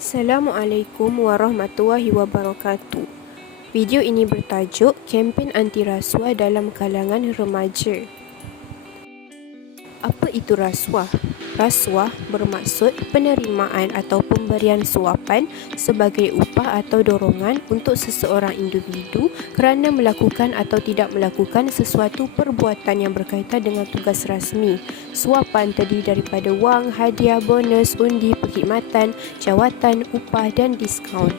Assalamualaikum warahmatullahi wabarakatuh. Video ini bertajuk Kempen Anti Rasuah dalam kalangan remaja. Apa itu rasuah? Rasuah bermaksud penerimaan atau pemberian suapan sebagai upah atau dorongan untuk seseorang individu kerana melakukan atau tidak melakukan sesuatu perbuatan yang berkaitan dengan tugas rasmi. Suapan terdiri daripada wang, hadiah, bonus, undi, perkhidmatan, jawatan, upah dan diskaun.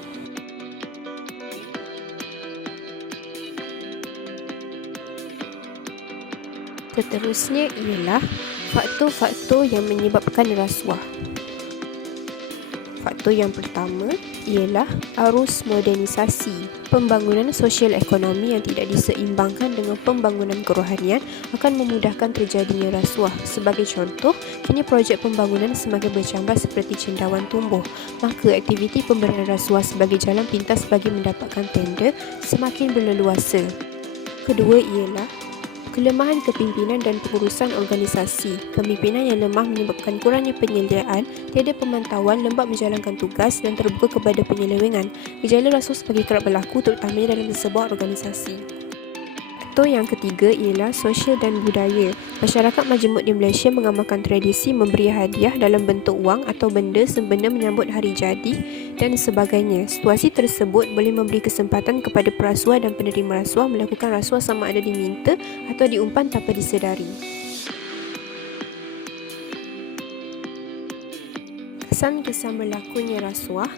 Seterusnya ialah faktor-faktor yang menyebabkan rasuah. Faktor yang pertama ialah arus modernisasi. Pembangunan sosial ekonomi yang tidak diseimbangkan dengan pembangunan kerohanian akan memudahkan terjadinya rasuah. Sebagai contoh, kini projek pembangunan semakin bercambah seperti cendawan tumbuh. Maka aktiviti pemberian rasuah sebagai jalan pintas bagi mendapatkan tender semakin berleluasa. Kedua ialah kelemahan kepimpinan dan pengurusan organisasi. Kepimpinan yang lemah menyebabkan kurangnya penyediaan, tiada pemantauan, lambat menjalankan tugas dan terbuka kepada penyelewengan. Gejala rasuah semakin kerap berlaku terutamanya dalam sebuah organisasi. Faktor yang ketiga ialah sosial dan budaya. Masyarakat majmuk di Malaysia mengamalkan tradisi memberi hadiah dalam bentuk wang atau benda sempena menyambut hari jadi dan sebagainya. Situasi tersebut boleh memberi kesempatan kepada perasuah dan penerima rasuah melakukan rasuah sama ada diminta atau diumpan tanpa disedari. Kesan-kesan berlakunya rasuah.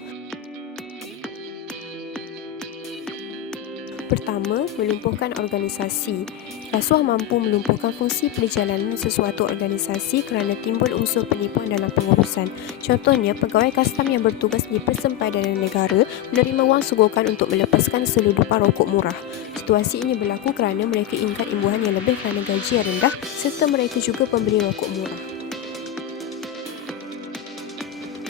Pertama, melumpuhkan organisasi. Rasuah mampu melumpuhkan fungsi perjalanan sesuatu organisasi kerana timbul unsur penipuan dalam pengurusan. Contohnya, pegawai kastam yang bertugas di Persempadan Negara menerima wang sogokan untuk melepaskan selundupan rokok murah. Situasi ini berlaku kerana mereka inginkan imbuhan yang lebih kerana gaji yang rendah serta mereka juga pembeli rokok murah.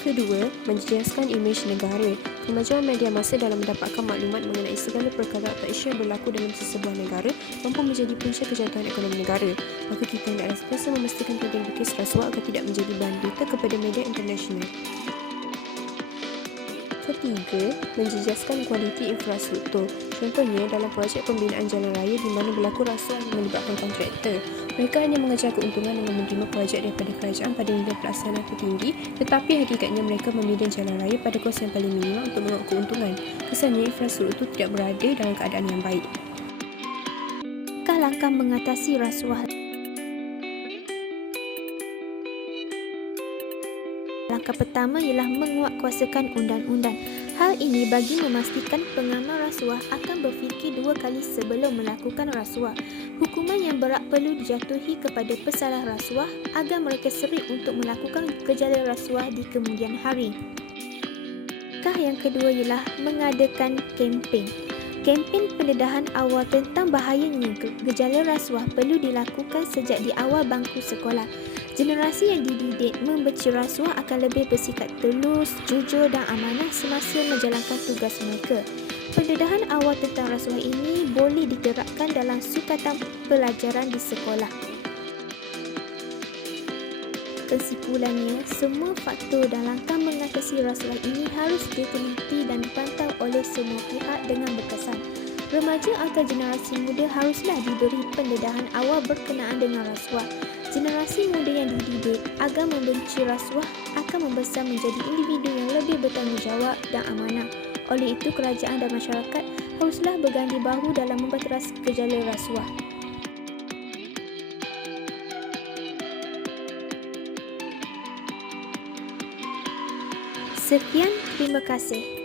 Kedua, menjejaskan imej negara. Kemajuan media masa dalam mendapatkan maklumat mengenai segala perkara atau isu yang berlaku dalam sesebuah negara mampu menjadi punca kejatuhan ekonomi negara. Maka kita hendaklah sentiasa memastikan penting kes rasuah agar tidak menjadi bahan berita kepada media internasional. Ketiga, menjejaskan kualiti infrastruktur. Contohnya, dalam projek pembinaan jalan raya di mana berlaku rasuah yang melibatkan kontraktor. Mereka hanya mengejar keuntungan dengan menerima projek daripada kerajaan pada nilai pelaksanaan tertinggi, tetapi hakikatnya mereka memilih jalan raya pada kos yang paling minimal untuk mengaut keuntungan. Kesannya, infrastruktur tidak berada dalam keadaan yang baik. Langkah mengatasi rasuah. Langkah pertama ialah menguatkuasakan undang-undang. Hal ini bagi memastikan pengamal rasuah akan berfikir dua kali sebelum melakukan rasuah. Hukuman yang berat perlu dijatuhi kepada pesalah rasuah agar mereka serik untuk melakukan gejala rasuah di kemudian hari. Langkah yang kedua ialah mengadakan kempen. Kempen pendedahan awal tentang bahayanya gejala rasuah perlu dilakukan sejak di awal bangku sekolah. Generasi yang dididik membenci rasuah akan lebih bersikap telus, jujur dan amanah semasa menjalankan tugas mereka. Pendedahan awal tentang rasuah ini boleh diterapkan dalam sukatan pelajaran di sekolah. Kesimpulannya, semua faktor dan langkah mengatasi rasuah ini harus diteliti dan dipantau oleh semua pihak dengan berkesan. Remaja atau generasi muda haruslah diberi pendedahan awal berkenaan dengan rasuah. Generasi muda yang dididik agar membenci rasuah akan membesar menjadi individu yang lebih bertanggungjawab dan amanah. Oleh itu, kerajaan dan masyarakat haruslah berganding bahu dalam memberantas gejala rasuah. Sekian, terima kasih.